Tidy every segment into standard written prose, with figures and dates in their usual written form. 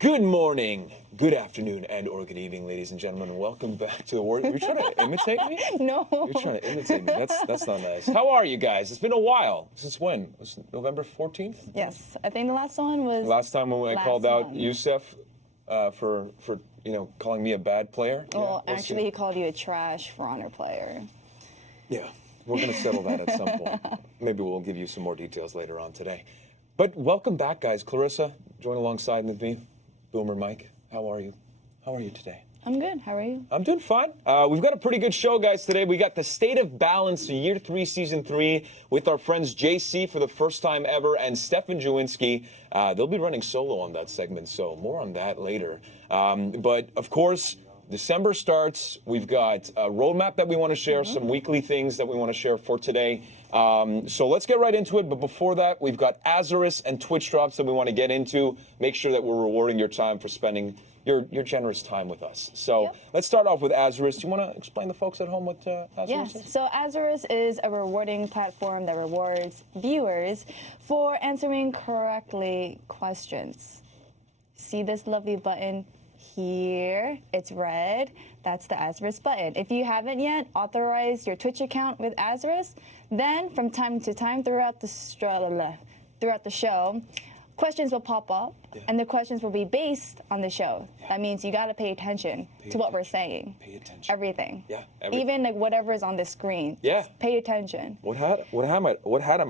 Good morning, good afternoon, and/or good evening, ladies and gentlemen. Welcome back to the Word. You're trying to imitate me? No. You're trying to imitate me. That's not nice. How are you guys? It's been a while. Since when? Was it November 14th? Yes, I think the last one was. Last time when I last called out month. Yusef for calling me a bad player. Well, we'll actually, see. he called you a trash For Honor player. Yeah, we're gonna settle that at some point. Maybe we'll give you some more details later on today. But welcome back, guys. Clarissa, join alongside with me. Boomer Mike, how are you? How are you today? I'm good. How are you? I'm doing fine. We've got a pretty good show, guys, today. We got the State of Balance, Year 3, Season 3, with our friends JC for the first time ever, and Stefan Jawinski. They'll be running solo on that segment, so more on that later. But, of course, December starts. We've got a roadmap that we want to share, some weekly things that we want to share for today. So let's get right into it. But before that, we've got Azarus and Twitch drops that we want to get into. Make sure that we're rewarding your time for spending your generous time with us. So let's start off with Azarus. Do you want to explain the folks at home what Azarus Yes. is? So Azarus is a rewarding platform that rewards viewers for answering correctly questions. See this lovely button here? It's red. That's the Azarus button. If you haven't yet authorized your Twitch account with Azarus, then from time to time throughout the show, questions will pop up, and the questions will be based on the show. That means you got to pay attention to what we're saying. Pay attention. Everything. Yeah, everything. Even like whatever is on the screen. Yeah. Just pay attention. What hat am I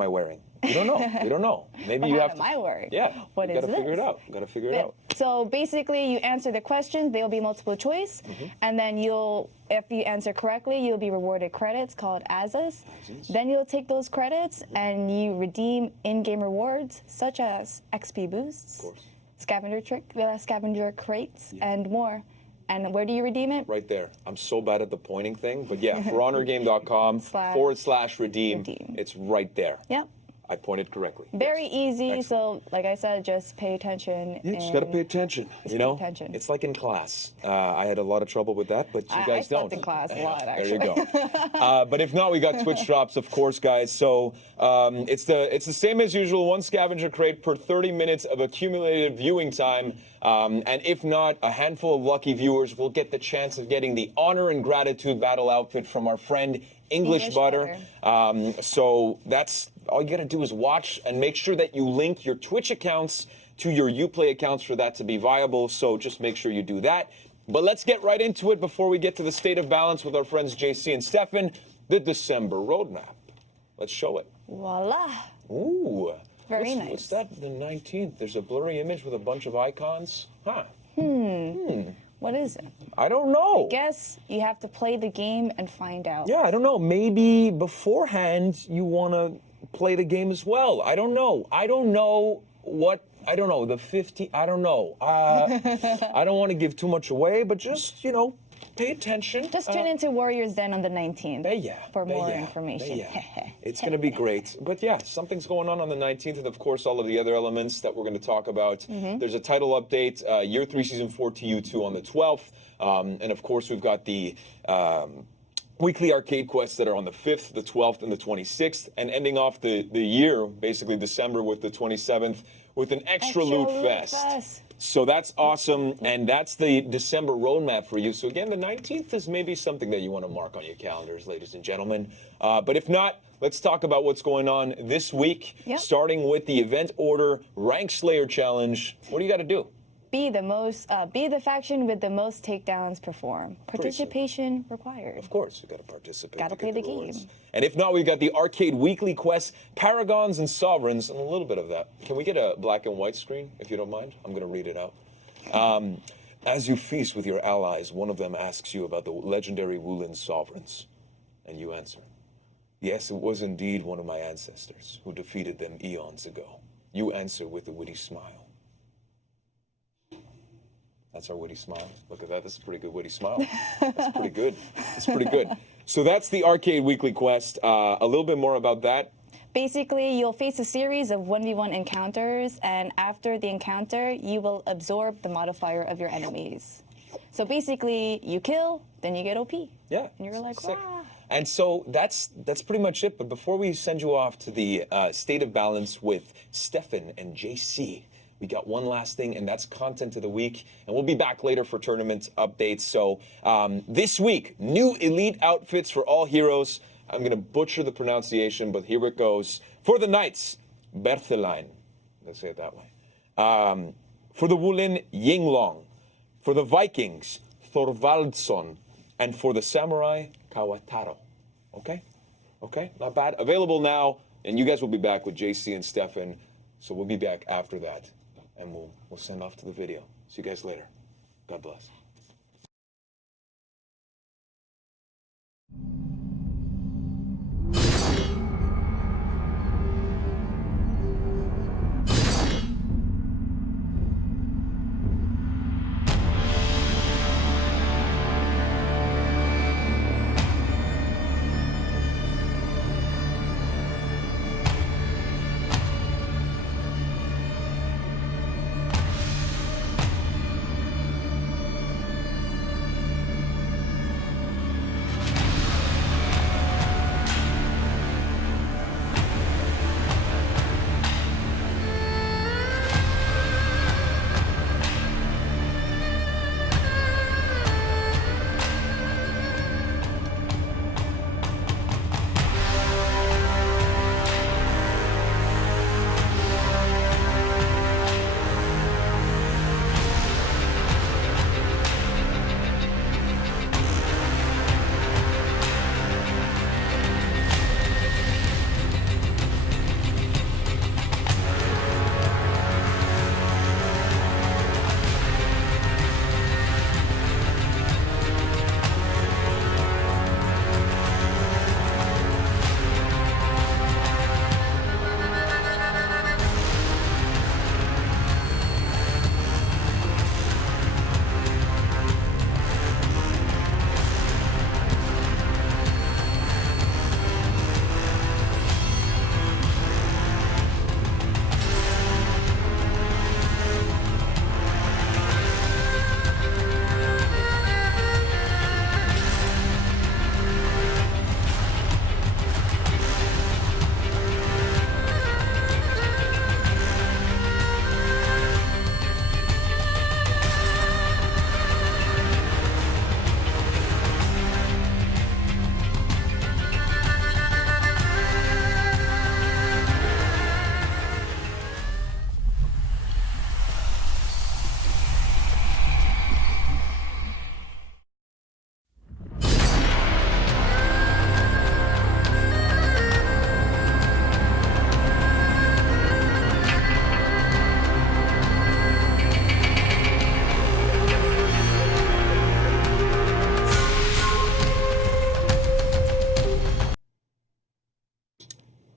wearing? You don't know. You don't know. Maybe you have to. What am I wearing? Yeah. What you is gotta figure it this? out. You gotta figure it Yeah. out. So basically, you answer the questions. They'll be multiple choice, and then if you answer correctly, you'll be rewarded credits called Azas. Then you'll take those credits and you redeem in-game rewards such as XP boosts, scavenger crates, and more. And where do you redeem it? Right there. I'm so bad at the pointing thing, but yeah, forhonorgame.com/redeem. It's right there. Yep. I pointed correctly. Very Yes. easy. Excellent. So, like I said, just pay attention. You just gotta pay attention. Just You pay know, attention. it's like in class. I had a lot of trouble with that, but you guys I don't. sucked in class a lot, There you actually. go. But if not, we got Twitch drops, of course, guys. So it's the same as usual. One scavenger crate per 30 minutes of accumulated viewing time. And if not, a handful of lucky viewers will get the chance of getting the Honor and Gratitude battle outfit from our friend English Butter. So that's all you gotta do is watch and make sure that you link your Twitch accounts to your Uplay accounts for that to be viable. So just make sure you do that. But let's get right into it before we get to the State of Balance with our friends JC and Stefan, the December roadmap. Let's show it. Voila. Ooh. Very What's nice. that? The 19th. There's a blurry image with a bunch of icons. Huh. What is it? I don't know. Guess you have to play the game and find out. Yeah, I don't know. Maybe beforehand you want to play the game as well. I don't know. I don't know. The 50. I don't know. I don't want to give too much away, but just, pay attention. Just tune into Warriors Den on the 19th for more information. It's going to be great. But yeah, something's going on the 19th, and of course, all of the other elements that we're going to talk about. There's a title update, Year 3, Season 4 TU2 on the 12th. And of course, we've got the weekly arcade quests that are on the 5th, the 12th, and the 26th, and ending off the year, basically December, with the 27th, with an extra loot fest. So that's awesome, and that's the December roadmap for you. So again, the 19th is maybe something that you want to mark on your calendars, ladies and gentlemen. But if not, let's talk about what's going on this week, starting with the Event Order Rank Slayer Challenge. What do you got to do? Be the faction with the most takedowns perform. Participation required. Of course, you got to participate. Got to play the rewards. game. And if not, we've got the Arcade Weekly Quest, Paragons and Sovereigns, and a little bit of that. Can we get a black and white screen, if you don't mind? I'm going to read it out. As you feast with your allies, one of them asks you about the legendary Wulin Sovereigns, and you answer, "Yes, it was indeed one of my ancestors who defeated them eons ago." You answer with a witty smile. That's our witty smile. Look at that. That's a pretty good witty smile. That's pretty good. That's pretty good. So that's the Arcade Weekly Quest. A little bit more about that. Basically, you'll face a series of 1v1 encounters, and after the encounter, you will absorb the modifier of your enemies. So basically, you kill, then you get OP. Yeah. And you're like, sick. wow. And so that's pretty much it. But before we send you off to the State of Balance with Stefan and JC, we got one last thing, and that's content of the week. And we'll be back later for tournament updates. So this week, new elite outfits for all heroes. I'm going to butcher the pronunciation, but here it goes. For the Knights, Berthelein. Let's say it that way. For the Wulin, Yinglong. For the Vikings, Thorvaldsson. And for the Samurai, Kawataro. Okay? Okay? Not bad. Available now. And you guys will be back with JC and Stefan. So we'll be back after that. And we'll send off to the video. See you guys later. God bless.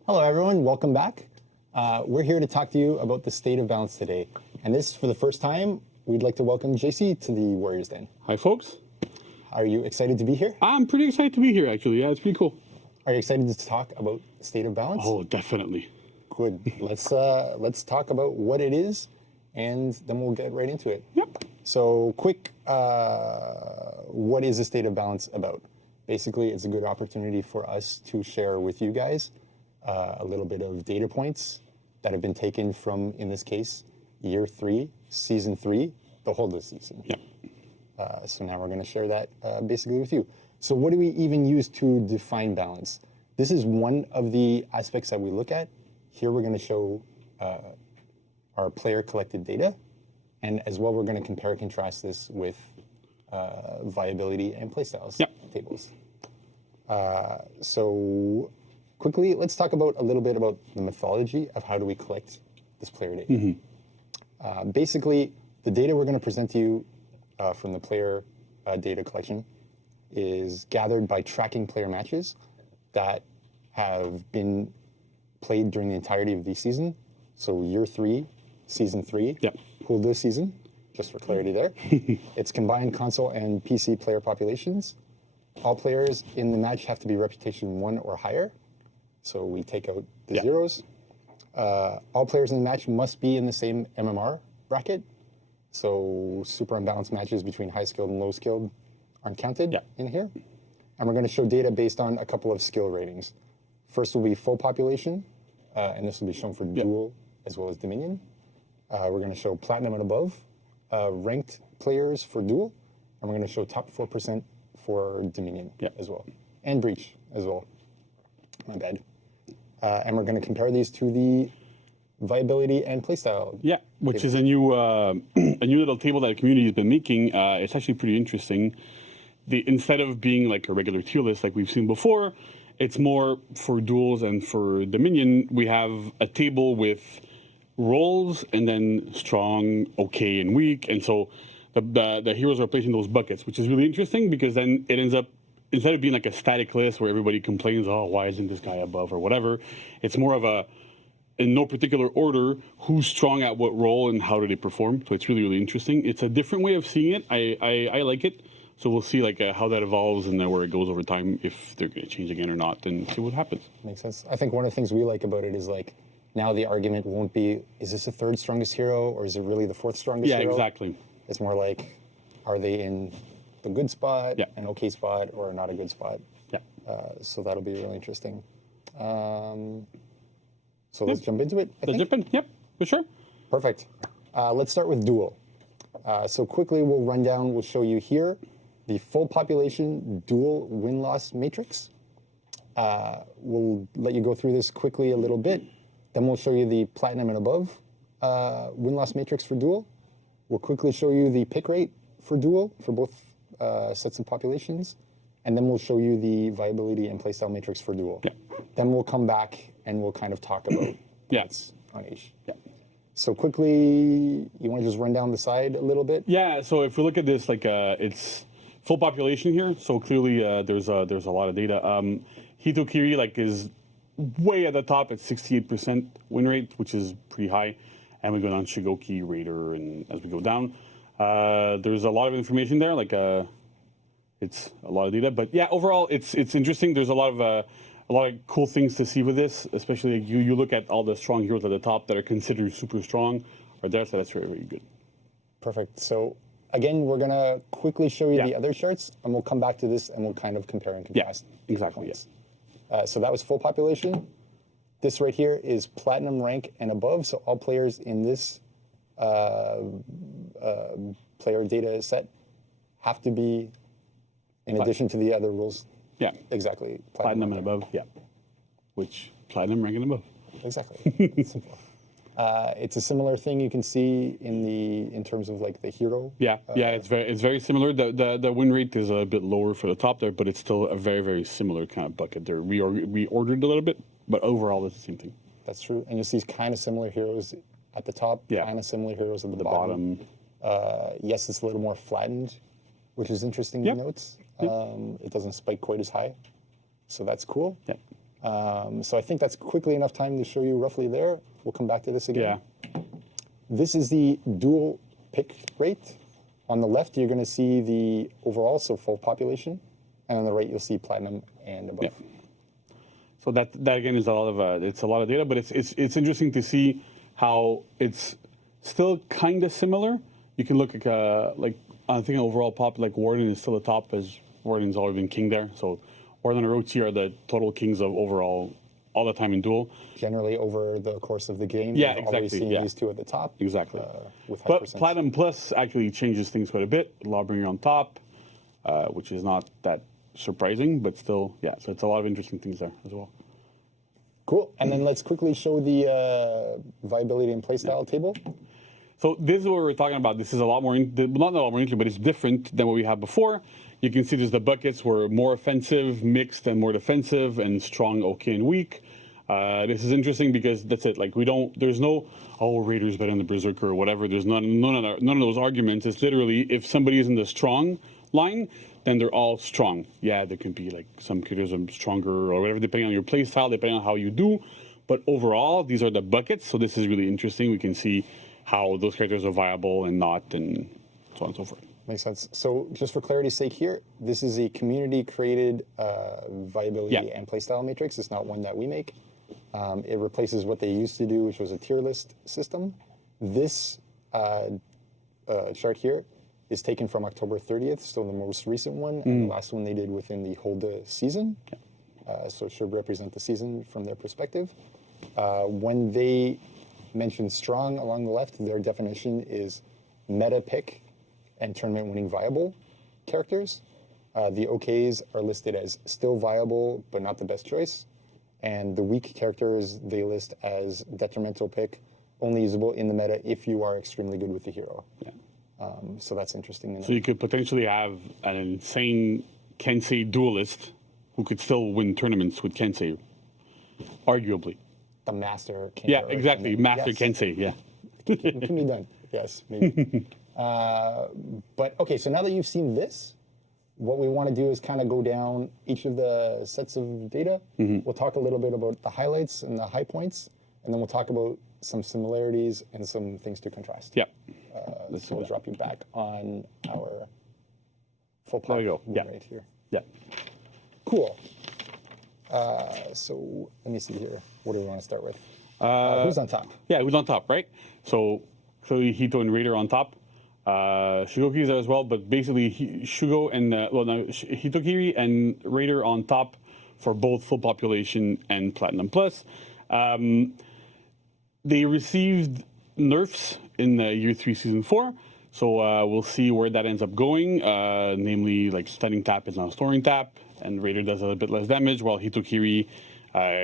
Hello everyone, welcome back. We're here to talk to you about the state of balance today. And this, for the first time, we'd like to welcome JC to the Warriors Den. Hi folks. Are you excited to be here? I'm pretty excited to be here actually. Yeah, it's pretty cool. Are you excited to talk about the state of balance? Oh, definitely. Good. Let's talk about what it is, and then we'll get right into it. Yep. So quick, what is the state of balance about? Basically, it's a good opportunity for us to share with you guys a little bit of data points that have been taken from, in this case, year 3, season 3, the whole of the season. Yep. So now we're going to share that basically with you. So what do we even use to define balance? This is one of the aspects that we look at. Here we're going to show our player collected data, and as well we're going to compare and contrast this with viability and playstyles tables. So quickly, let's talk about a little bit about the methodology of how do we collect this player data. Basically, the data we're going to present to you from the player data collection is gathered by tracking player matches that have been played during the entirety of the season. So year 3, season 3, pool this season, just for clarity there. It's combined console and PC player populations. All players in the match have to be reputation 1 or higher. So we take out the zeros. All players in the match must be in the same MMR bracket. So super unbalanced matches between high skilled and low skilled aren't counted in here. And we're going to show data based on a couple of skill ratings. First will be full population, and this will be shown for duel as well as dominion. We're going to show platinum and above ranked players for duel, and we're going to show top 4% for Dominion as well, and Breach as well. My bad. And we're going to compare these to the viability and playstyle. Yeah, which is a new little table that the community has been making. It's actually pretty interesting. Instead of being like a regular tier list like we've seen before, it's more for duels and for Dominion. We have a table with roles and then strong, okay, and weak. And so the heroes are placing those buckets, which is really interesting because then it ends up, instead of being like a static list where everybody complains, oh, why isn't this guy above or whatever, it's more of a, in no particular order, who's strong at what role and how do they perform. So it's really, really interesting. It's a different way of seeing it. I like it. So we'll see like how that evolves and then where it goes over time, if they're going to change again or not, and see what happens. Makes sense. I think one of the things we like about it is like, now the argument won't be, is this the third strongest hero or is it really the fourth strongest hero? Yeah, exactly. It's more like, are they in the good spot, Yeah. an okay spot, or not a good spot? Yeah. So that'll be really interesting. So let's jump into it. Let's jump in. Yep, for sure. Perfect. Let's start with duel. So quickly we'll run down, we'll show you here the full population duel win-loss matrix. We'll let you go through this quickly a little bit. Then we'll show you the platinum and above win-loss matrix for duel. We'll quickly show you the pick rate for duel for both sets of populations. And then we'll show you the viability and playstyle matrix for duel. Yeah. Then we'll come back and we'll kind of talk about Yes. on each. Yeah. So quickly, you want to just run down the side a little bit? Yeah. So if we look at this, like it's full population here. So clearly, there's a lot of data. Hitokiri like is way at the top at 68% win rate, which is pretty high. And we go down Shigoki, Raider, and as we go down, there's a lot of information there. Like it's a lot of data. But yeah, overall, it's interesting. There's a lot of cool things to see with this, especially like you look at all the strong heroes at the top that are considered super strong are there, so that's very, very good. Perfect. So again, we're going to quickly show you Yeah. the other charts, and we'll come back to this, and we'll kind of compare and Yeah, contrast. exactly, yes. So that was full population. This right here is platinum rank and above, so all players in this player data set have to be, in addition to the other rules, Yeah, exactly. platinum and above, yeah. Which, platinum rank and above. Exactly. Simple. It's a similar thing you can see in terms of like the hero. Yeah, it's very similar. The win rate is a bit lower for the top there, but it's still a very, very similar kind of bucket. They're reordered a little bit, but overall it's the same thing. That's true. And you'll see kind of similar heroes at the top, Yeah. kind of similar heroes at the Bottom. Yes, it's a little more flattened, which is interesting Yep. to note. It doesn't spike quite as high, so that's cool. Yeah. So I think that's quickly enough time to show you roughly there. We'll come back to this again. Yeah. This is the dual pick rate. On the left, you're going to see the overall, so full population, and on the right, you'll see platinum and above. Yeah. So that again is a lot of data, but it's interesting to see how it's still kind of similar. You can look like I think overall pop like Warden is still the top as Warden's always been king there. So Warden and Orochi are the total kings of overall all the time in duel. Generally, over the course of the game, Yeah, you've always exactly, seen yeah. these two at the top. Exactly. With high But percents. Platinum Plus actually changes things quite a bit. Lawbringer on top, which is not that surprising, but still, yeah. So it's a lot of interesting things there as well. Cool. And then let's quickly show the viability and playstyle table. So this is what we're talking about. This is a lot more, not a lot more interesting, but it's different than what we had before. You can see there's the buckets were more offensive, mixed, and more defensive, and strong, okay, and weak. This is interesting because that's it. Like there's no, oh, Raiders better than the Berserker or whatever. There's none of those arguments. It's literally if somebody is in the strong line, then they're all strong. Yeah, there can be like some characters are stronger or whatever, depending on your play style, depending on how you do. But overall, these are the buckets. So this is really interesting. We can see how those characters are viable and not, and so on and so forth. Makes sense. So just for clarity's sake here, this is a community-created viability Yeah. and playstyle matrix. It's not one that we make. It replaces what they used to do, which was a tier list system. This chart here is taken from October 30th, so the most recent one, and the last one they did within the Holda season. So it should represent the season from their perspective. When they mentioned strong along the left. Their definition is meta pick and tournament winning viable characters. The OKs are listed as still viable, but not the best choice. And the weak characters they list as detrimental pick, only usable in the meta if you are extremely good with the hero. Yeah. So that's interesting. So you could potentially have an insane Kensei duelist who could still win tournaments with Kensei, arguably. The master. Yeah, exactly. Master yes. Kensei. Yeah. It can be done. Yes, maybe. But okay, so now that you've seen this, what we want to do is kind of go down each of the sets of data. We'll talk a little bit about the highlights and the high points, and then we'll talk about some similarities and some things to contrast. Yeah. So we'll drop you back on our full There we pop go. Yeah. right here. Yeah. Cool. So let me see here. What do we want to start with? Who's on top? Yeah, who's on top, right? So clearly Hito and Raider on top. Shugoki's there as well, but basically Shugo and Hitokiri and Raider on top for both full population and Platinum Plus. They received nerfs in year 3, season 4. So we'll see where that ends up going. Namely, like stunning tap is now storing tap, and Raider does a little bit less damage, while Hitokiri,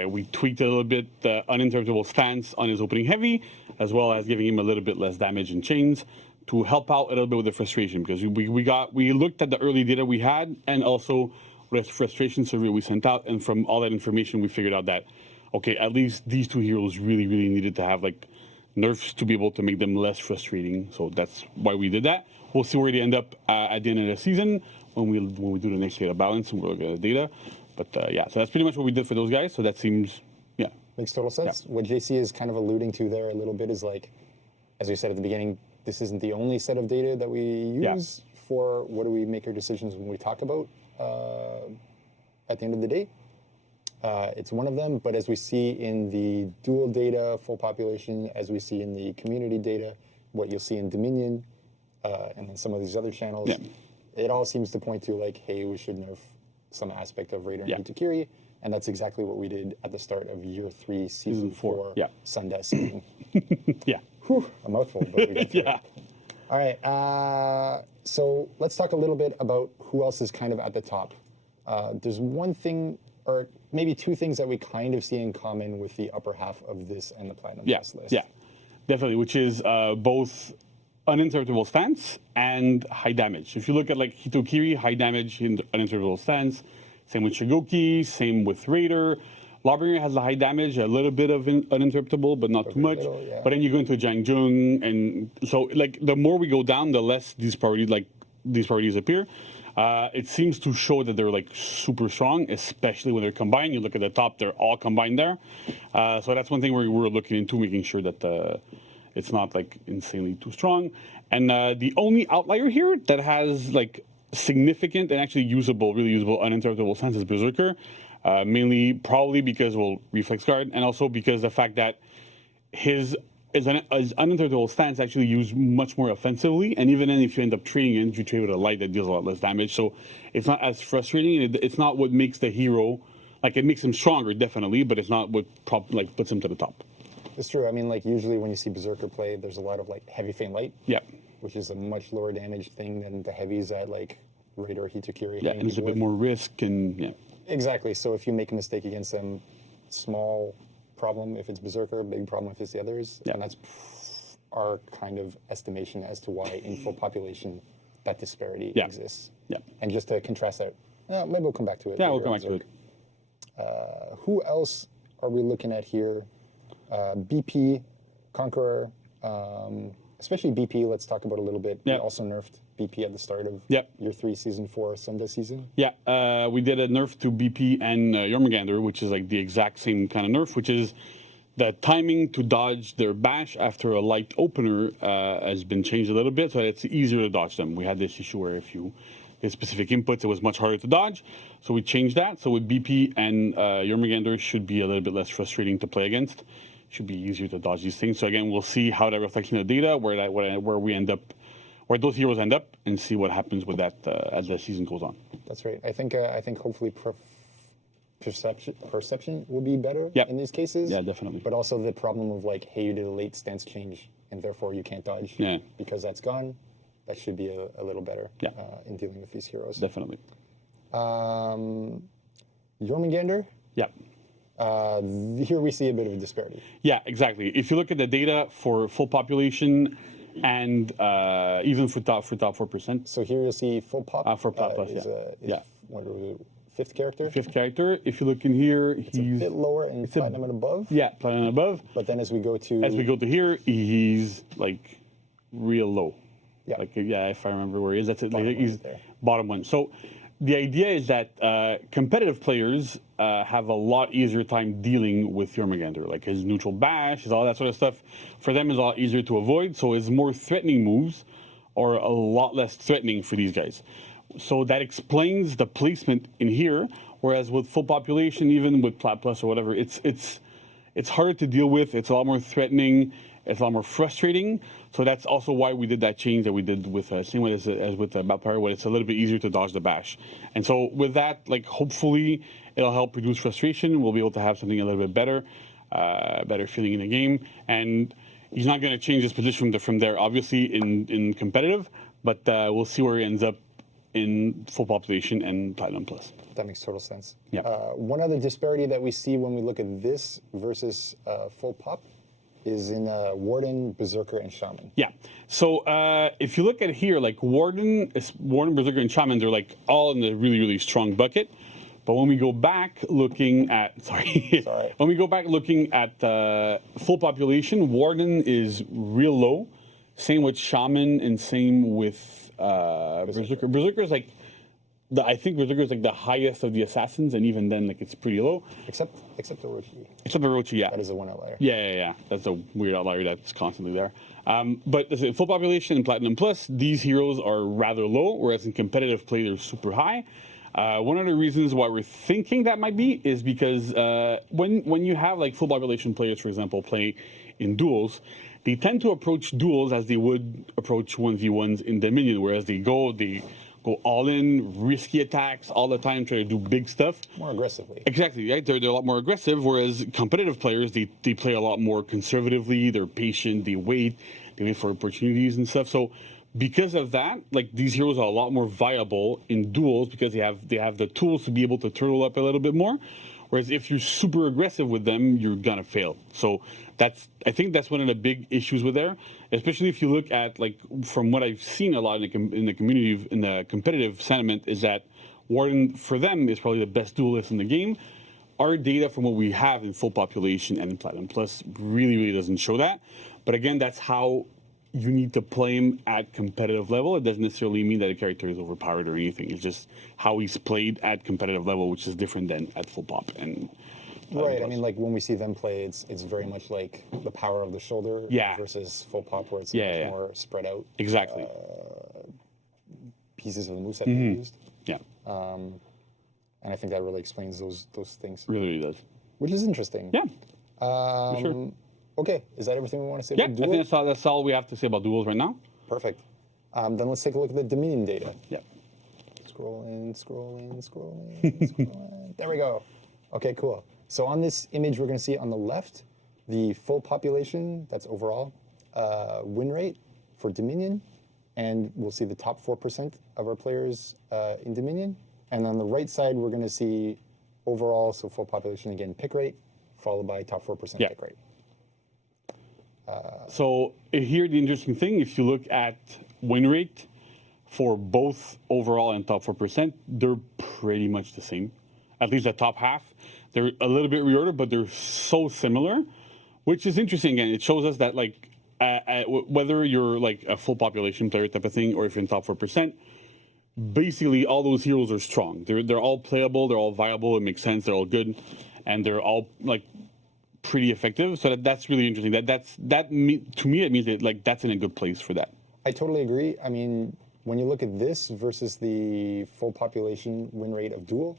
we tweaked a little bit the uninterruptible stance on his opening heavy, as well as giving him a little bit less damage in chains to help out a little bit with the frustration, because we looked at the early data we had, and also with frustration survey we sent out, and from all that information we figured out that, okay, at least these two heroes really needed to have like nerfs to be able to make them less frustrating. So that's why we did that. We'll see where they end up at the end of the season when we do the next data balance and we'll look at the data. But yeah, so that's pretty much what we did for those guys. So that seems, yeah. Makes total sense. Yeah. What JC is kind of alluding to there a little bit is like, as we said at the beginning, this isn't the only set of data that we use for what do we make our decisions when we talk about at the end of the day. It's one of them, but as we see in the dual data, full population, as we see in the community data, what you'll see in Dominion, and then some of these other channels, it all seems to point to like, hey, we should nerf some aspect of Raider and Hitokiri, and that's exactly what we did at the start of year 3, season 4, Sundesk. Yeah. Whew, a mouthful, but we got through it. All right, so let's talk a little bit about who else is kind of at the top. There's one thing, or maybe two things that we kind of see in common with the upper half of this and the Platinum Plus list. Yeah, definitely, which is both uninterruptible stance and high damage. If you look at like Hitokiri, high damage in uninterruptible stance, same with Shigoki, same with Raider. Lawbringer has a high damage, a little bit of uninterruptible, but not too much. Little, But then you go into Jiangjung, and so like the more we go down, the less these priorities appear. It seems to show that they're like super strong, especially when they're combined. You look at the top; they're all combined there. So that's one thing we're looking into, making sure that it's not like insanely too strong. And the only outlier here that has like significant and actually really usable uninterruptible stance is Berserker. Mainly probably because, reflex guard, and also because the fact that his uninterruptible stance actually used much more offensively, and even then if you end up trading it, you trade with a light that deals a lot less damage, so it's not as frustrating, and it's not what makes the hero, like it makes him stronger, definitely, but it's not what puts him to the top. It's true. I mean, like usually when you see Berserker play, there's a lot of like heavy feint light, which is a much lower damage thing than the heavies that like Raider or Hitokiri. Yeah, and there's a bit more risk, and Exactly. So if you make a mistake against them, small problem if it's Berserker, big problem if it's the others. And that's our kind of estimation as to why in full population that disparity exists. And just to contrast that, maybe we'll come back to it. Yeah, we'll come back to it. Who else are we looking at here? BP, Conqueror, especially BP, let's talk about a little bit. We also nerfed BP at the start of year 3, season 4, Sunday season. We did a nerf to BP and Jormungandr, which is like the exact same kind of nerf, which is the timing to dodge their bash after a light opener has been changed a little bit, so it's easier to dodge them. We had this issue where if you did specific inputs, it was much harder to dodge, so we changed that. So with BP and Jormungandr should be a little bit less frustrating to play against. Should be easier to dodge these things. So again, we'll see how that reflects in the data, where we end up, where those heroes end up, and see what happens with that as the season goes on. That's right. I think hopefully perception will be better Yep. in these cases. Yeah, definitely. But also the problem of like, hey, you did a late stance change, and therefore you can't dodge. Yeah. Because that's gone. That should be a little better Yeah. in dealing with these heroes. Definitely. Jormungandr, Yeah. here we see a bit of a disparity. Yeah, exactly. If you look at the data for full population and even for top 4%, So here you'll see full pop. for pop plus, is, yeah. is Yeah. What are we, fifth character? fifth character. If you look in here, It's a he's bit lower in platinum and above. yeah, platinum and above. But then as we go to Here, he's like real low. Yeah. Like if I remember where he is, that's it. Bottom Like, one he's right there. bottom one. So the idea is that competitive players have a lot easier time dealing with Jormungandr. Like his neutral bash, all that sort of stuff. For them is a lot easier to avoid. So his more threatening moves are a lot less threatening for these guys. So that explains the placement in here. Whereas with full population, even with Plat Plus or whatever, it's harder to deal with. It's a lot more threatening. It's a lot more frustrating. So that's also why we did that change that we did with same way as with Balpari, where it's a little bit easier to dodge the bash. And so with that, like hopefully it'll help reduce frustration. We'll be able to have something a little bit better, better feeling in the game. And he's not going to change his position from there, obviously in competitive, but we'll see where he ends up in full population and Platinum Plus. That makes total sense. Yeah. One other disparity that we see when we look at this versus full pop is in Warden, Berserker, and Shaman. Yeah. So if you look at here, like Warden, Berserker, and Shaman, they're like all in the really, really strong bucket. But when we go back looking at, sorry, when we go back looking at full population, Warden is real low. Same with Shaman and same with Berserker. Berserker is like, I think Berserker is like the highest of the assassins, and even then, like it's pretty low. Except Orochi. Except Orochi, yeah. That is a one outlier. Yeah. That's a weird outlier that's constantly there. But listen, full population and Platinum Plus, these heroes are rather low, whereas in competitive play, they're super high. One of the reasons why we're thinking that might be is because when you have like full population players, for example, play in duels, they tend to approach duels as they would approach 1v1s in Dominion, whereas they go all in, risky attacks all the time, try to do big stuff. More aggressively. Exactly, right? They're a lot more aggressive, whereas competitive players, they play a lot more conservatively, they're patient, they wait for opportunities and stuff. So because of that, like these heroes are a lot more viable in duels because they have the tools to be able to turtle up a little bit more. Whereas if you're super aggressive with them, you're gonna fail. So I think that's one of the big issues with there, especially if you look at like from what I've seen a lot in the community in the competitive sentiment is that Warden for them is probably the best duelist in the game. Our data from what we have in full population and in Platinum Plus really doesn't show that. But again, that's how you need to play him at competitive level. It doesn't necessarily mean that a character is overpowered or anything. It's just how he's played at competitive level, which is different than at full pop. And right. I mean, like when we see them play, it's very much like the power of the shoulder versus full pop, where it's much more spread out. Exactly. Pieces of the moveset they used. Yeah. And I think that really explains those things. Really does. Which is interesting. Yeah. For sure. Okay, is that everything we want to say Yeah, about I duel? think that's all we have to say about duels right now. Perfect. Then let's take a look at the Dominion data. Yeah. Scrolling. There we go. Okay, cool. So on this image, we're going to see on the left the full population, that's overall, win rate for Dominion. And we'll see the top 4% of our players in Dominion. And on the right side, we're going to see overall, so full population again, pick rate, followed by top 4% pick rate. So here, the interesting thing, if you look at win rate for both overall and top 4%, they're pretty much the same. At least the top half. They're a little bit reordered, but they're so similar, which is interesting. Again, it shows us that like whether you're like a full population player type of thing, or if you're in top 4%, basically all those heroes are strong. They're all playable, they're all viable, it makes sense, they're all good, and they're all like pretty effective. So that's really interesting. To me it means that like that's in a good place for that. I totally agree. I mean, when you look at this versus the full population win rate of duel,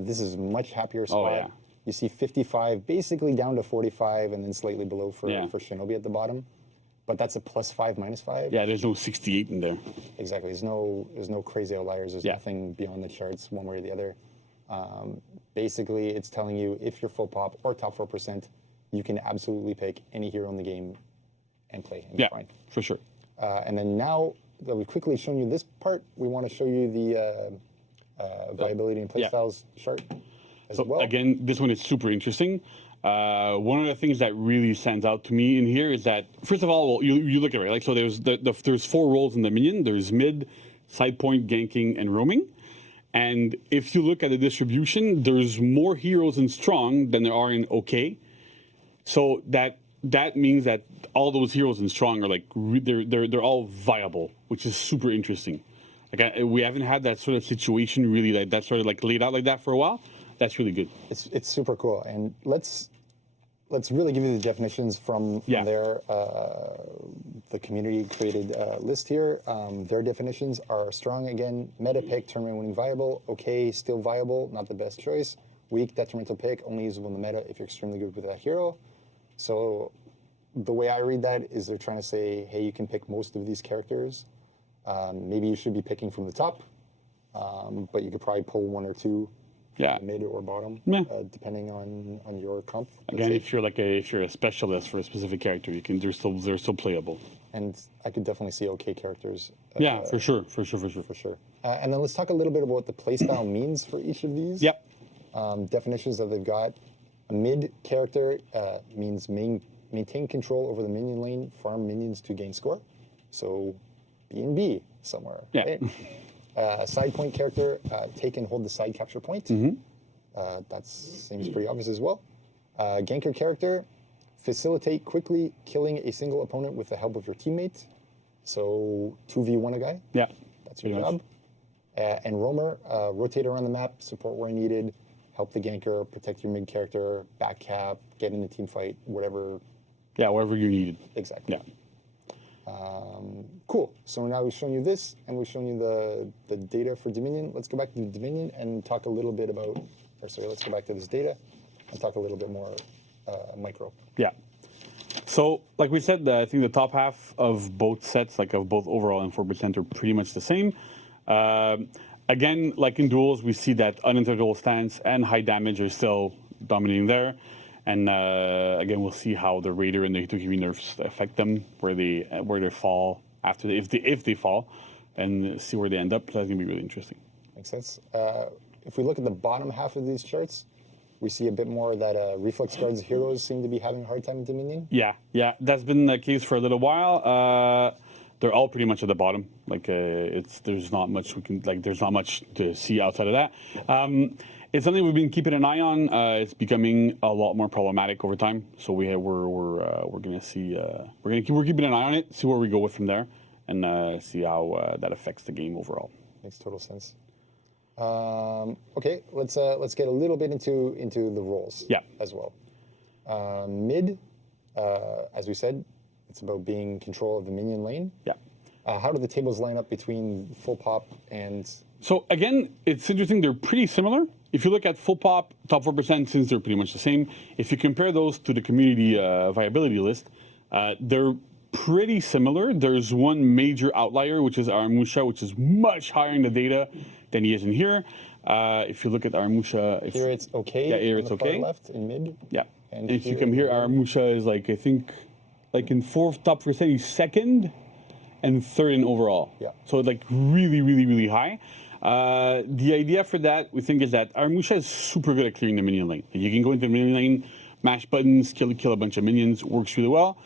this is a much happier spot. Oh, yeah. You see 55, basically down to 45, and then slightly below for Shinobi at the bottom. But that's a +5, -5. Yeah, there's no 68 in there. Exactly. There's no crazy outliers. There's nothing beyond the charts one way or the other. Basically, it's telling you if you're full pop or top 4%, you can absolutely pick any hero in the game and play and be fine. For sure. And then now that we've quickly shown you this part, we want to show you the viability and playstyles chart as well. Again, this one is super interesting. One of the things that really stands out to me in here is that, first of all, well, you look at it, right? Like, so there's there's 4 roles in the minion. There's mid, side point, ganking, and roaming. And if you look at the distribution, there's more heroes in strong than there are in OK. So that means that all those heroes in strong are like they're all viable, which is super interesting. Like we haven't had that sort of situation really like that sort of like laid out like that for a while. That's really good. It's super cool. And let's really give you the definitions from their the community created list here. Their definitions are strong again, meta pick, tournament winning viable, okay, still viable, not the best choice, weak, detrimental pick, only usable in the meta if you're extremely good with that hero. So the way I read that is they're trying to say, hey, you can pick most of these characters. Maybe you should be picking from the top, but you could probably pull 1 or 2. Mid or bottom, depending on your comp. Again, if you're a specialist for a specific character, they're still playable. And I could definitely see okay characters. For sure. And then let's talk a little bit about what the playstyle means for each of these. Yep. Definitions that they've got. A mid character means maintain control over the minion lane, farm minions to gain score. So B&B somewhere. Yeah. Right? Side point character, take and hold the side capture point. That seems pretty obvious as well. Ganker character, facilitate quickly killing a single opponent with the help of your teammate. So 2v1 a guy. Yeah. That's your job. And roamer, rotate around the map, support where needed, help the ganker, protect your mid character, back cap, get in a team fight, whatever. Yeah, wherever you needed. Exactly. Yeah. Cool. So now we've shown you this, and we've shown you the data for Dominion. Let's go back to Dominion and talk a little bit about, let's go back to this data and talk a little bit more micro. Yeah. So, like we said, I think the top half of both sets, like of both overall and 4%, are pretty much the same. Again, like in duels, we see that uninterruptible stance and high damage are still dominating there. And again, we'll see how the Raider and the Hitoki nerfs affect them, where they fall after if they fall, and see where they end up. That's gonna be really interesting. Makes sense. If we look at the bottom half of these charts, we see a bit more that Reflex Guard's heroes seem to be having a hard time in Dominion. Yeah, that's been the case for a little while. They're all pretty much at the bottom. Like there's not much there's not much to see outside of that. It's something we've been keeping an eye on. It's becoming a lot more problematic over time. So we're gonna see we're keeping an eye on it, see where we go with from there, and see how that affects the game overall. Makes total sense. Okay, let's get a little bit into the roles. As well. Mid, as we said, it's about being in control of the minion lane. Yeah. How do the tables line up between full pop and? So again, it's interesting. They're pretty similar. If you look at full pop, top 4%, since they're pretty much the same. If you compare those to the community viability list, they're pretty similar. There's one major outlier, which is Aramusha, which is much higher in the data than he is in here. If you look at Aramusha, here it's okay. Yeah, here it's okay. Far left in mid. Yeah. And if you come here, Aramusha is like, I think, like in 4th top percent, he's 2nd and 3rd in overall. Yeah. So like really, really, really high. The idea for that, we think, is that Aramusha is super good at clearing the minion lane. You can go into the minion lane, mash buttons, kill a bunch of minions, works really well.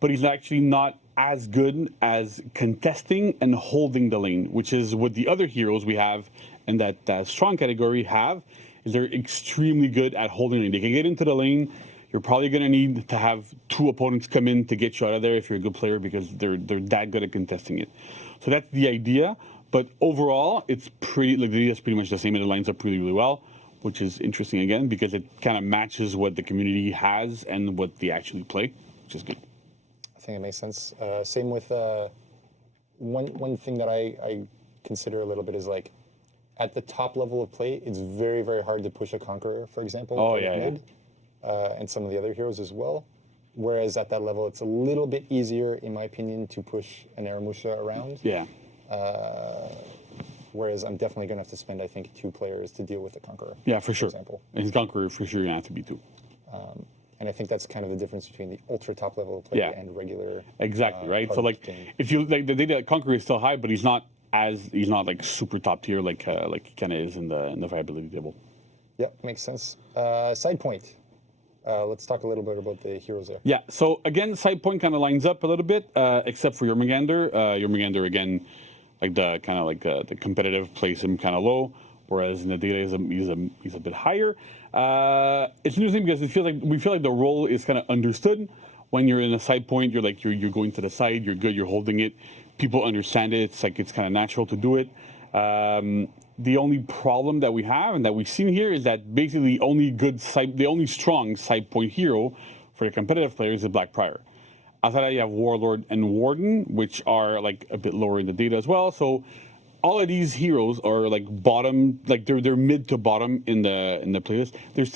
But he's actually not as good as contesting and holding the lane, which is what the other heroes we have in that strong category have. Is they're extremely good at holding the lane. They can get into the lane. You're probably going to need to have 2 opponents come in to get you out of there if you're a good player, because they're that good at contesting it. So that's the idea. But overall, it's pretty. Like, the idea is pretty much the same, and it lines up really, really well, which is interesting again because it kind of matches what the community has and what they actually play, which is good. I think it makes sense. Same with one thing that I consider a little bit is like at the top level of play, it's very, very hard to push a Conqueror, for example. Oh yeah. And some of the other heroes as well. Whereas at that level, it's a little bit easier, in my opinion, to push an Aramusha around. Yeah. Whereas I'm definitely going to have to spend, I think, 2 players to deal with the Conqueror. Yeah, for sure. example. And his Conqueror, for sure, you have to be 2. And I think that's kind of the difference between the ultra top level player Yeah. and regular. Exactly, right? So card like, game. if you like the data at Conqueror is still high, but he's not like super top tier like Kenna is in the viability table. Yep, makes sense. Side point. Let's talk a little bit about the heroes there. Yeah. So again, side point kind of lines up a little bit, except for Jormungandr. Jormungandr again, like the kind of like the competitive plays him kind of low, whereas in the data he's a bit higher. It's interesting because we feel like the role is kind of understood. When you're in a side point, you're going to the side, you're good, you're holding it. People understand it. It's kind of natural to do it. The only problem that we have and that we've seen here is that basically the only strong side point hero for the competitive players is Black Prior. Outside that, you have Warlord and Warden, which are like a bit lower in the data as well. So all of these heroes are like bottom, like they're mid to bottom in the playlist. They're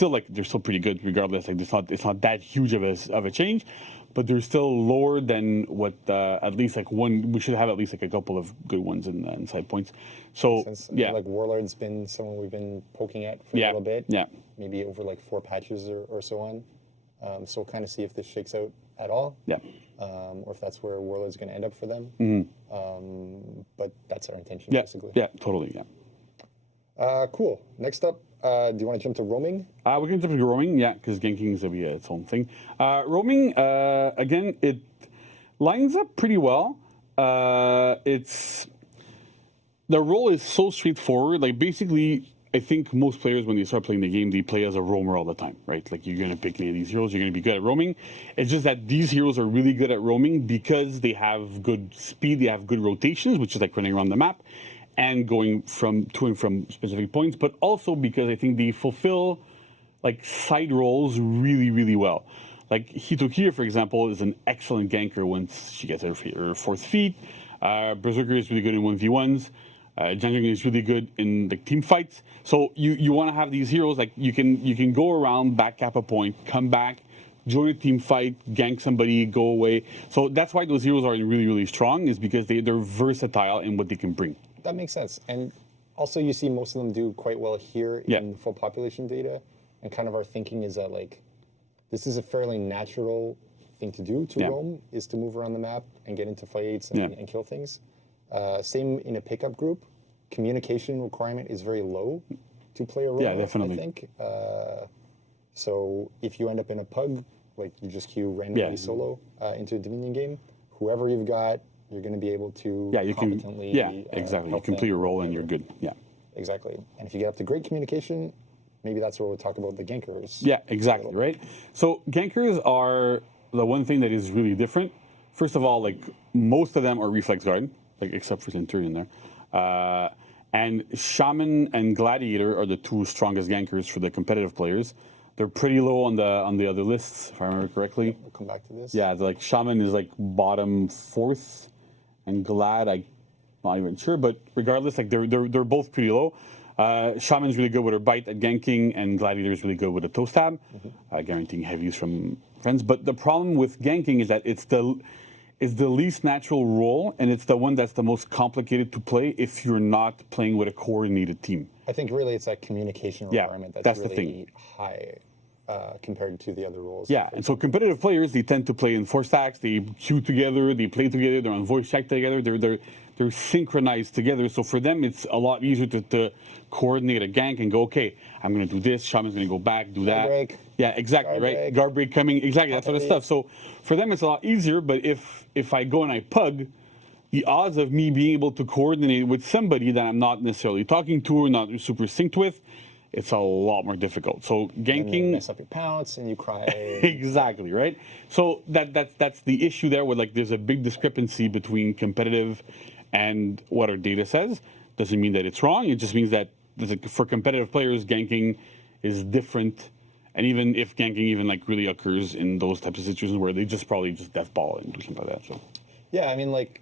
still pretty good regardless. Like it's not that huge of a change, but they're still lower than what at least like one. We should have at least like a couple of good ones in side points. So yeah, Like Warlord's been someone we've been poking at for a little bit. Yeah. Maybe over like 4 patches or so on. So we'll kind of see if this shakes out at all. Yeah. Or if that's where Warlord's going to end up for them. But that's our intention, Yeah. basically. Yeah. Totally. Yeah. Cool. Next up, do you want to jump to roaming? We can jump to roaming, yeah, because ganking is going to be its own thing. Roaming, again, it lines up pretty well. The role is so straightforward. Like basically, I think most players when they start playing the game, they play as a roamer all the time, right? Like you're going to pick any of these heroes, you're going to be good at roaming. It's just that these heroes are really good at roaming because they have good speed, they have good rotations, which is like running around the map and going to and from specific points, but also because I think they fulfill like side roles really, really well. Like Hitokir, for example, is an excellent ganker once she gets her 4th feet. Berserker is really good in 1v1s. Jungling is really good in like team fights. So you want to have these heroes like you can go around, back cap a point, come back, join a team fight, gank somebody, go away. So that's why those heroes are really, really strong, is because they're versatile in what they can bring. That makes sense. And also you see most of them do quite well here in full population data. And kind of our thinking is that like, this is a fairly natural thing to do to roam, is to move around the map and get into fights and kill things. Same in a pickup group. Communication requirement is very low to play a role, Yeah, definitely. I think. So if you end up in a pug, like you just queue randomly solo into a Dominion game, whoever you've got, you're going to be able to competently exactly. You help complete your them. role and you're good. Yeah. Exactly. And if you get up to great communication, maybe that's where we'll talk about the gankers. Yeah, exactly, right? So gankers are the one thing that is really different. First of all, like most of them are reflex guard, like except for Centurion there. And Shaman and Gladiator are the 2 strongest gankers for the competitive players. They're pretty low on the other lists, if I remember correctly. We'll come back to this. Yeah, like Shaman is like bottom 4th, and Glad I'm not even sure, but regardless, like they're both pretty low. Shaman's really good with her bite at ganking, and Gladiator is really good with a toe stab, guaranteeing heavy use from friends. But the problem with ganking is that it's the least natural role, and it's the one that's the most complicated to play if you're not playing with a coordinated team. I think really it's that communication requirement that's the really thing. high compared to the other roles. Yeah, and so competitive players, they tend to play in 4 stacks, they queue together, they play together, they're on voice chat together, they're synchronized together. So for them, it's a lot easier to coordinate a gank and go, okay, I'm going to do this, Shaman's going to go back, do that. Break. Yeah, exactly, Guard right? break. Guard break coming, exactly, that sort of stuff. So for them, it's a lot easier, but if I go and I pug, the odds of me being able to coordinate with somebody that I'm not necessarily talking to or not super synced with, it's a lot more difficult. So And you ganking, mess up your pounce and you cry. exactly, right? So that's the issue there, where like there's a big discrepancy between competitive and what our data says. Doesn't mean that it's wrong. It just means that for competitive players, ganking is different. And even if ganking even like really occurs in those types of situations where they probably just deathball and do something like that. So Yeah, I mean, like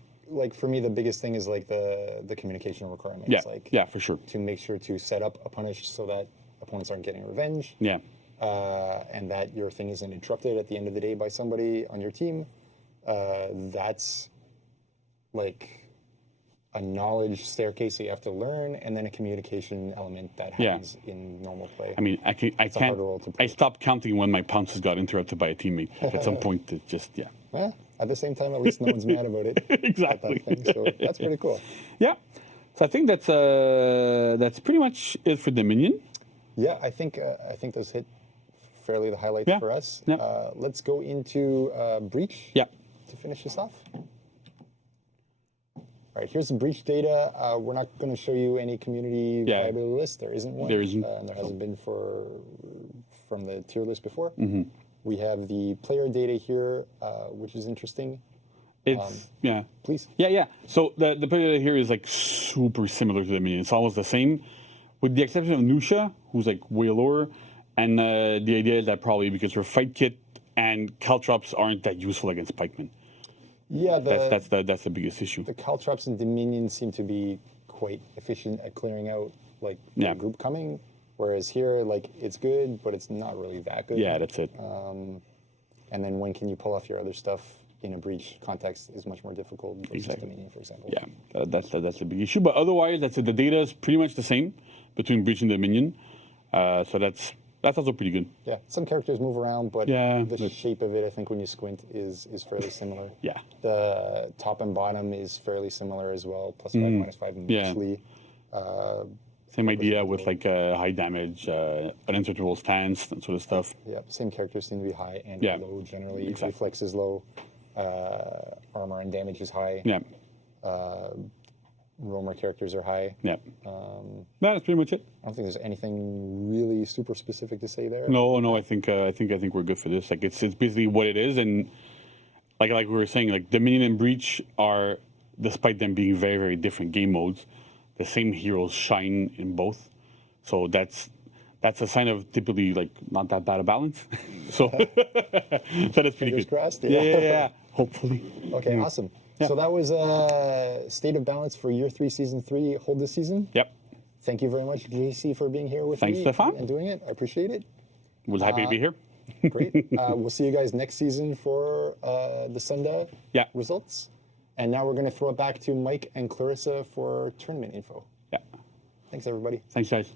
for me, the biggest thing is like the communication requirements. yeah, Like yeah, for sure. to make sure to set up a punish so that opponents aren't getting revenge. Yeah, And that your thing isn't interrupted at the end of the day by somebody on your team. That's like a knowledge staircase that you have to learn, and then a communication element that Yeah. happens in normal play. I mean, I a hard can't. role to I play. stopped counting when my pounces got interrupted by a teammate. Like, at some point, it just Well, at the same time, at least no one's mad about it. Exactly. At that thing, so that's pretty cool. Yeah. So I think that's pretty much it for Dominion. Yeah, I think those hit fairly the highlights Yeah, for us. yeah. Let's go into Breach Yeah. to finish this off. All right, here's some Breach data. We're not going to show you any community Yeah. viability list. There isn't one. There isn't. And there hasn't been from the tier list before. Mm-hmm. We have the player data here, which is interesting. It's yeah. Please. Yeah. So the player here is like super similar to Dominion. It's almost the same, with the exception of Nusha, who's like way lower. And the idea is that probably because her fight kit and caltrops aren't that useful against pikemen. Yeah, That's the biggest issue. the caltrops and Dominion seem to be quite efficient at clearing out like the Yeah. group coming, whereas here like it's good, but it's not really that good. Yeah, that's it. And then when can you pull off your other stuff in a breach context is much more difficult versus Exactly. Dominion, for example. Yeah, that's the big issue. But otherwise, that's it. The data is pretty much the same between Breach and Dominion. So that's also pretty good. Yeah, some characters move around, but Yeah, the but- shape of it, I think, when you squint, is fairly similar. Yeah. The top and bottom is fairly similar as well, +5, -5 Yeah. mostly. Same idea with like high damage, uninterruptible stance, that sort of stuff. Yeah, same characters seem to be high and Yeah. low generally. Exactly. Reflex is low, armor and damage is high. Yeah, Roamer characters are high. yeah. That's pretty much it. I don't think there's anything really super specific to say there. No, I think we're good for this. Like it's basically what it is, and like we were saying, like Dominion and Breach are, despite them being very very different game modes, the same heroes shine in both. So that's a sign of typically like not that bad a balance. so that's pretty Fingers good. crossed. Yeah. Hopefully. Okay, awesome. So that was State of Balance for Year 3, Season 3, Hold This Season. Yep. Thank you very much, JC, for being here with Thanks, me Stefan. and doing it. I appreciate it. Was happy to be here. Great. We'll see you guys next season for the Sunday Yeah. results. And now we're going to throw it back to Mike and Clarissa for tournament info. Yeah. Thanks, everybody. Thanks, guys.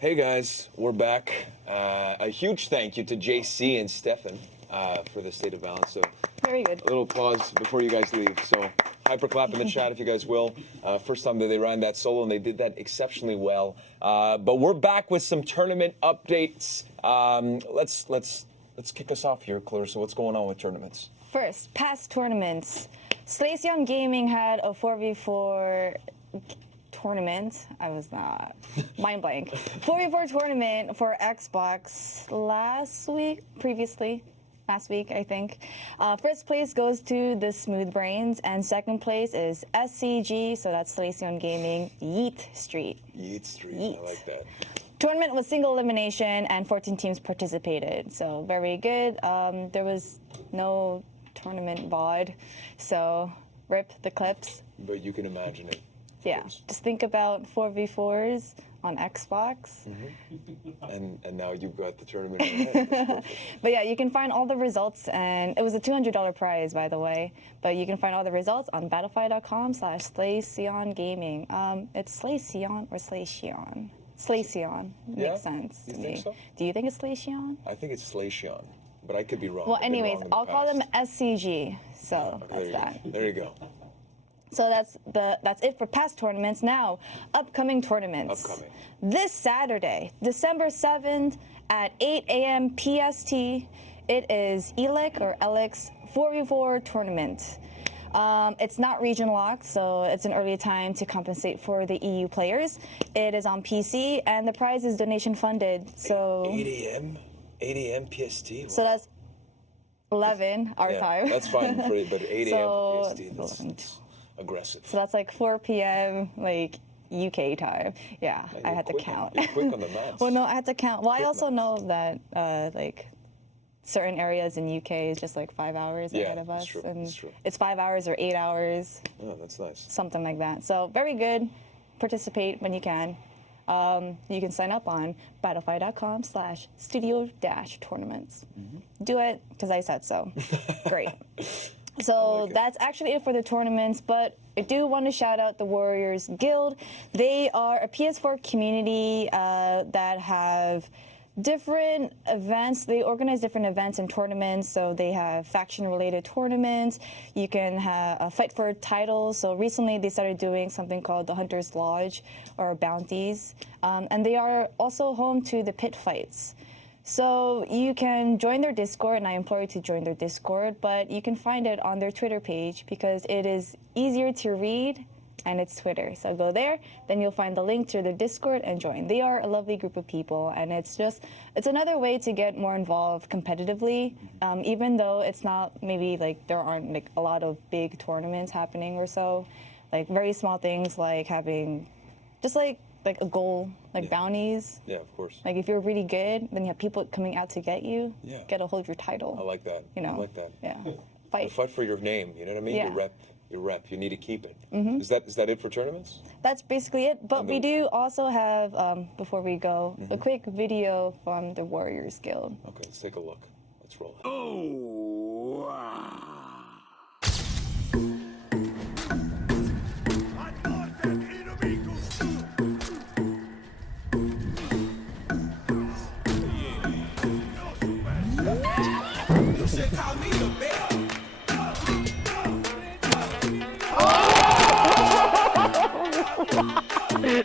Hey guys, we're back. A huge thank you to JC and Stefan for the State of Balance. So Very good. a little pause before you guys leave. So hyperclap in the chat if you guys will. First time that they ran that solo and they did that exceptionally well. But we're back with some tournament updates. Let's kick us off here, Clarissa. What's going on with tournaments? First, past tournaments. Slaceon Gaming had a 4v4 tournament. I was not mind blank. 4v4 tournament for Xbox last week, I think. First place goes to the Smooth Brains, and second place is SCG, so that's Slaceon Gaming, Yeet Street. Yeet Street. Yeet. I like that. Tournament was single elimination, and 14 teams participated, so very good. There was no tournament VOD, so rip the clips. But you can imagine it. Yeah, just think about 4v4s on Xbox. And now you've got the tournament. in your head. That's perfect. But yeah, you can find all the results, and it was a $200 prize, by the way. But you can find all the results on battlefy.com/Slaceon Gaming. It's Slaceon or Slaceon? Slaceon Yeah? makes sense You to think me. so? Do you think it's Slaceon? I think it's Slaceon. but I could be wrong. Well, I've been anyways, wrong in the I'll call them past. SCG. So that's that. There you go. So that's it for past tournaments. Now, upcoming tournaments. Upcoming. This Saturday, December 7th at 8 a.m. PST, it is ELEC or ELEX 4v4 tournament. It's not region locked, so it's an early time to compensate for the EU players. It is on PC, and the prize is donation funded. So 8 a.m. 8 a.m. PST. Wow. So that's 11 our Yeah, time. that's fine for it, but 8 So- a.m. PST. That's aggressive. So that's like 4 p.m. like UK time. Yeah, I You're had to quick- count. You're quick on the maths. Well, no, I had to count. Well, I Quick also maths. know that like certain areas in UK is just like 5 hours Yeah, ahead of that's us, true, and that's true. it's 5 hours or 8 hours, Oh, that's nice. something like that. So very good. Participate when you can. You can sign up on battlefy.com/studio-tournaments. Do it because I said so. Great. So that's actually it for the tournaments, but I do want to shout out the Warriors Guild. They are a PS4 community that have different events. They organize different events and tournaments. So they have faction-related tournaments. You can fight for titles. So recently they started doing something called the Hunter's Lodge or Bounties. And they are also home to the pit fights. So you can join their Discord, and I implore you to join their Discord, but you can find it on their Twitter page because it is easier to read and it's Twitter. So go there, then you'll find the link to their Discord and join. They are a lovely group of people, and it's another way to get more involved competitively, even though it's not maybe like there aren't like a lot of big tournaments happening or so, like very small things like having just like a goal, like bounties. Yeah, of course. Like if you're really good, then you have people coming out to get you. Yeah. Get a hold of your title. I like that. You know. I like that. Yeah. You Fight. fight for your name. You know what I mean? Yeah. Your rep. You need to keep it. Is that it for tournaments? That's basically it. But And we the- do also have, before we go, a quick video from the Warriors Guild. Okay, let's take a look. Let's roll it.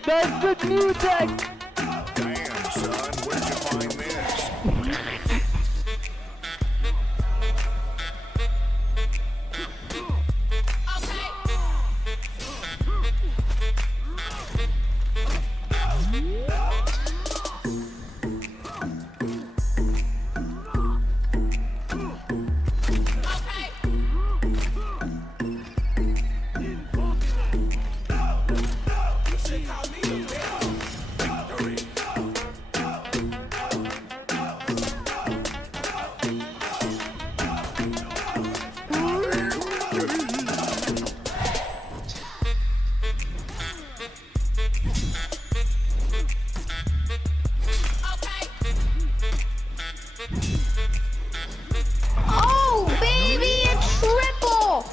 That's the new tech! Damn, son, where'd you find this? Oh, baby, it's triple!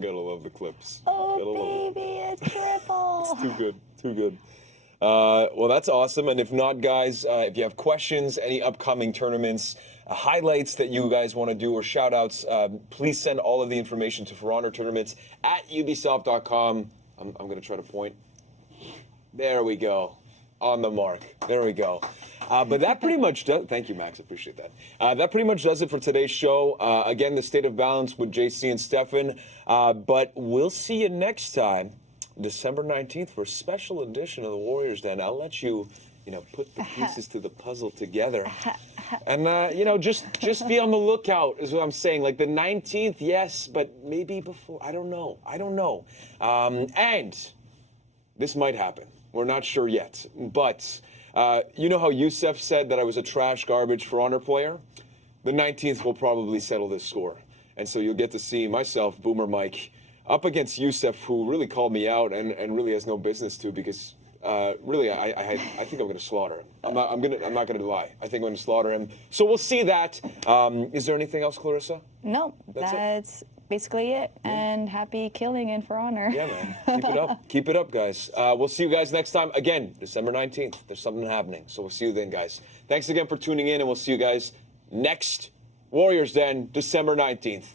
Gotta love the clips. Oh, Gotta love it. baby, it's triple. Too good. Too good. Well, that's awesome. And if not, guys, if you have questions, any upcoming tournaments, highlights that you guys want to do, or shout outs, please send all of the information to For Honor Tournaments at Ubisoft.com. I'm going to try to point. There we go. On the mark. There we go. But that pretty much does. Thank you, Max. Appreciate that. That pretty much does it for today's show. Again, the State of Balance with JC and Stefan. But we'll see you next time, December 19th, for a special edition of the Warriors Den. I'll let you, put the pieces to the puzzle together. And, just be on the lookout is what I'm saying. Like the 19th, yes, but maybe before. I don't know. And this might happen. We're not sure yet. But you know how Youssef said that I was a trash garbage For Honor player? The 19th will probably settle this score. And so you'll get to see myself, Boomer Mike, up against Youssef, who really called me out and really has no business to, because really I think I'm going to slaughter him. I'm not going to lie. I think I'm going to slaughter him. So we'll see that. Is there anything else, Clarissa? Nope, That's it. that's basically it. And happy killing and For Honor. Yeah, man. Keep it up. Keep it up, guys. We'll see you guys next time. Again, December 19th. There's something happening. So we'll see you then, guys. Thanks again for tuning in, and we'll see you guys next Warriors Den, December 19th.